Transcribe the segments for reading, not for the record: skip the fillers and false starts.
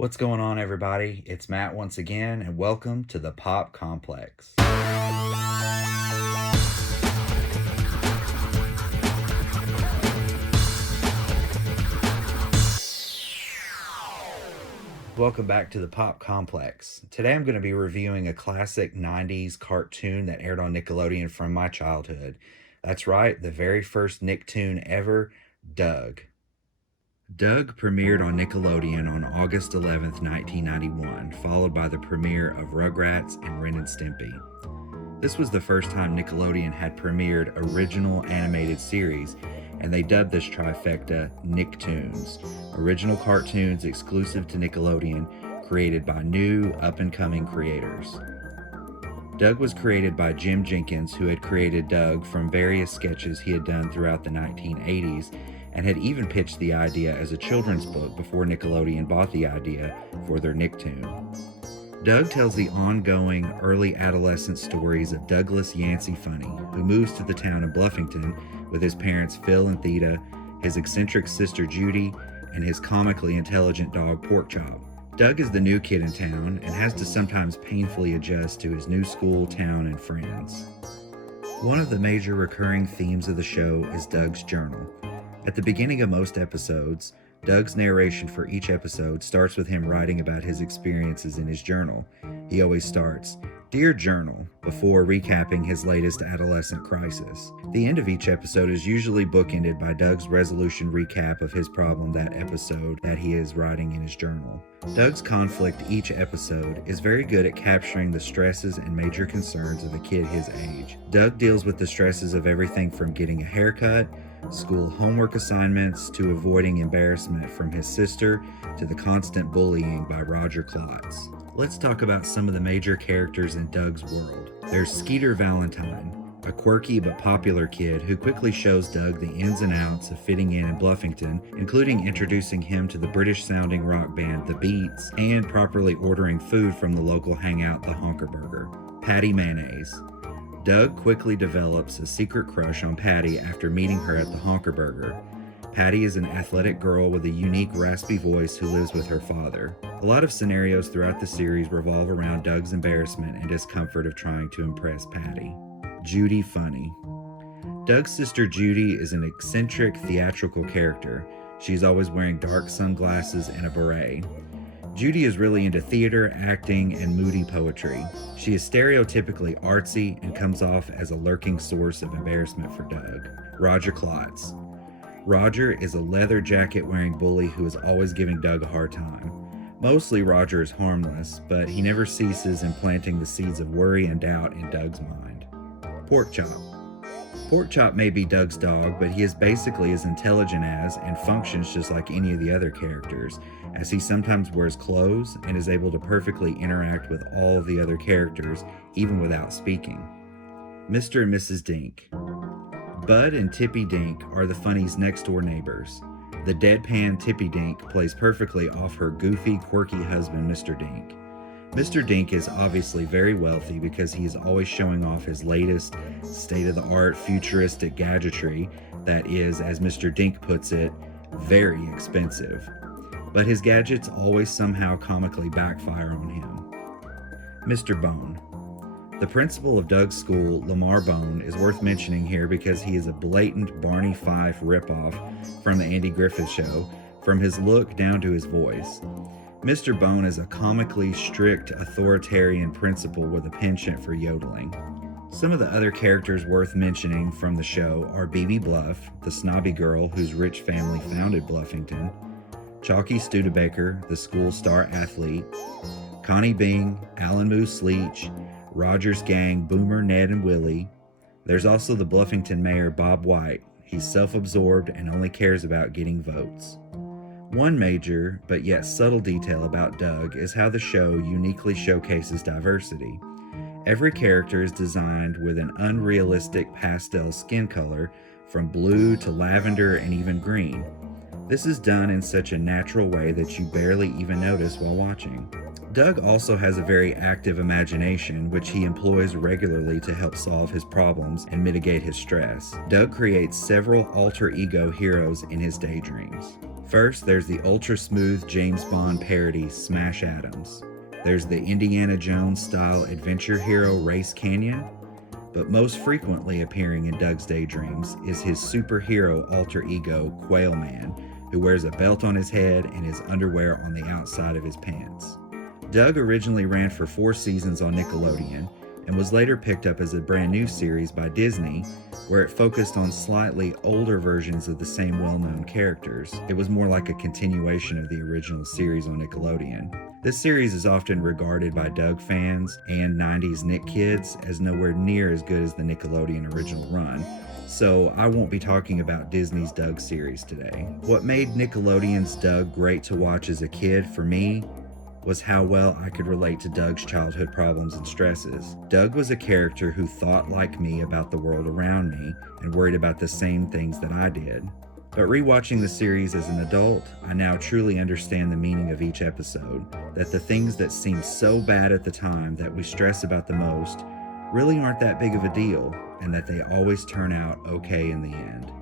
What's going on, everybody? It's Matt once again, and welcome to the Pop Complex. Welcome back to the Pop Complex. Today I'm going to be reviewing a classic 90s cartoon that aired on Nickelodeon from my childhood. That's right, the very first Nicktoon ever, Doug. Doug premiered on Nickelodeon on August 11th, 1991, followed by the premiere of Rugrats and Ren Stimpy. This was the first time Nickelodeon had premiered original animated series, and they dubbed this trifecta Nicktoons, original cartoons exclusive to Nickelodeon, created by new, up-and-coming creators. Doug was created by Jim Jinkins, who had created Doug from various sketches he had done throughout the 1980s, and had even pitched the idea as a children's book before Nickelodeon bought the idea for their Nicktoon. Doug tells the ongoing early adolescent stories of Douglas Yancey Funnie, who moves to the town of Bluffington with his parents Phil and Theta, his eccentric sister Judy, and his comically intelligent dog Porkchop. Doug is the new kid in town and has to sometimes painfully adjust to his new school, town, and friends. One of the major recurring themes of the show is Doug's journal. At the beginning of most episodes, Doug's narration for each episode starts with him writing about his experiences in his journal. He always starts, "Dear Journal," before recapping his latest adolescent crisis. The end of each episode is usually bookended by Doug's resolution recap of his problem that episode that he is writing in his journal. Doug's conflict each episode is very good at capturing the stresses and major concerns of a kid his age. Doug deals with the stresses of everything from getting a haircut, school homework assignments, to avoiding embarrassment from his sister, to the constant bullying by Roger Klotz. Let's talk about some of the major characters in Doug's world. There's Skeeter Valentine, a quirky but popular kid who quickly shows Doug the ins and outs of fitting in Bluffington, including introducing him to the British-sounding rock band The Beats and properly ordering food from the local hangout The Honker Burger. Patty Mayonnaise. Doug quickly develops a secret crush on Patty after meeting her at the Honker Burger. Patty is an athletic girl with a unique raspy voice who lives with her father. A lot of scenarios throughout the series revolve around Doug's embarrassment and discomfort of trying to impress Patty. Judy Funnie. Doug's sister Judy is an eccentric theatrical character. She's always wearing dark sunglasses and a beret. Judy is really into theater, acting, and moody poetry. She is stereotypically artsy and comes off as a lurking source of embarrassment for Doug. Roger Klotz. Roger is a leather jacket wearing bully who is always giving Doug a hard time. Mostly Roger is harmless, but he never ceases implanting the seeds of worry and doubt in Doug's mind. Porkchop. Porkchop may be Doug's dog, but he is basically as intelligent as and functions just like any of the other characters, as he sometimes wears clothes and is able to perfectly interact with all of the other characters, even without speaking. Mr. and Mrs. Dink. Bud and Tippy Dink are the Funnies' next-door neighbors. The deadpan Tippy Dink plays perfectly off her goofy, quirky husband, Mr. Dink. Mr. Dink is obviously very wealthy because he is always showing off his latest, state-of-the-art, futuristic gadgetry that is, as Mr. Dink puts it, very expensive. But his gadgets always somehow comically backfire on him. Mr. Bone. The principal of Doug's school, Lamar Bone, is worth mentioning here because he is a blatant Barney Fife ripoff from the Andy Griffith Show, from his look down to his voice. Mr. Bone is a comically strict, authoritarian principal with a penchant for yodeling. Some of the other characters worth mentioning from the show are BB Bluff, the snobby girl whose rich family founded Bluffington, Chalky Studebaker, the school star athlete, Connie Bing, Alan Moose Leach, Roger's gang Boomer, Ned, and Willie. There's also the Bluffington mayor Bob White. He's self-absorbed and only cares about getting votes. One major, but yet subtle detail about Doug is how the show uniquely showcases diversity. Every character is designed with an unrealistic pastel skin color, from blue to lavender and even green. This is done in such a natural way that you barely even notice while watching. Doug also has a very active imagination, which he employs regularly to help solve his problems and mitigate his stress. Doug creates several alter ego heroes in his daydreams. First, there's the ultra-smooth James Bond parody Smash Adams. There's the Indiana Jones-style adventure hero Race Canyon. But most frequently appearing in Doug's daydreams is his superhero alter ego, Quail Man, who wears a belt on his head and his underwear on the outside of his pants. Doug originally ran for 4 seasons on Nickelodeon and was later picked up as a brand new series by Disney, where it focused on slightly older versions of the same well-known characters. It was more like a continuation of the original series on Nickelodeon. This series is often regarded by Doug fans and 90s Nick kids as nowhere near as good as the Nickelodeon original run, so I won't be talking about Disney's Doug series today. What made Nickelodeon's Doug great to watch as a kid for me was how well I could relate to Doug's childhood problems and stresses. Doug was a character who thought like me about the world around me and worried about the same things that I did. But rewatching the series as an adult, I now truly understand the meaning of each episode, that the things that seem so bad at the time that we stress about the most really aren't that big of a deal, and that they always turn out okay in the end.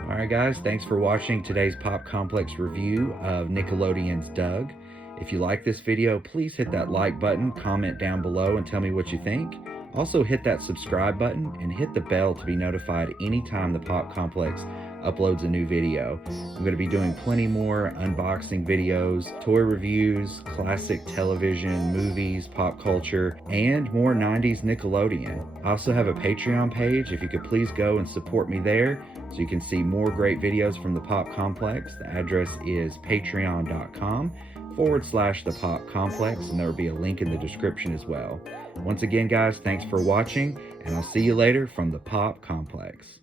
Alright guys, thanks for watching today's Pop Complex review of Nickelodeon's Doug. If you like this video, please hit that like button, comment down below and tell me what you think. Also hit that subscribe button and hit the bell to be notified anytime the Pop Complex uploads a new video. I'm going to be doing plenty more unboxing videos, toy reviews, classic television, movies, pop culture, and more 90s Nickelodeon. I also have a Patreon page. If you could please go and support me there so you can see more great videos from the Pop Complex. The address is patreon.com/the Pop Complex, and there will be a link in the description as well. Once again guys, thanks for watching, and I'll see you later from the Pop Complex.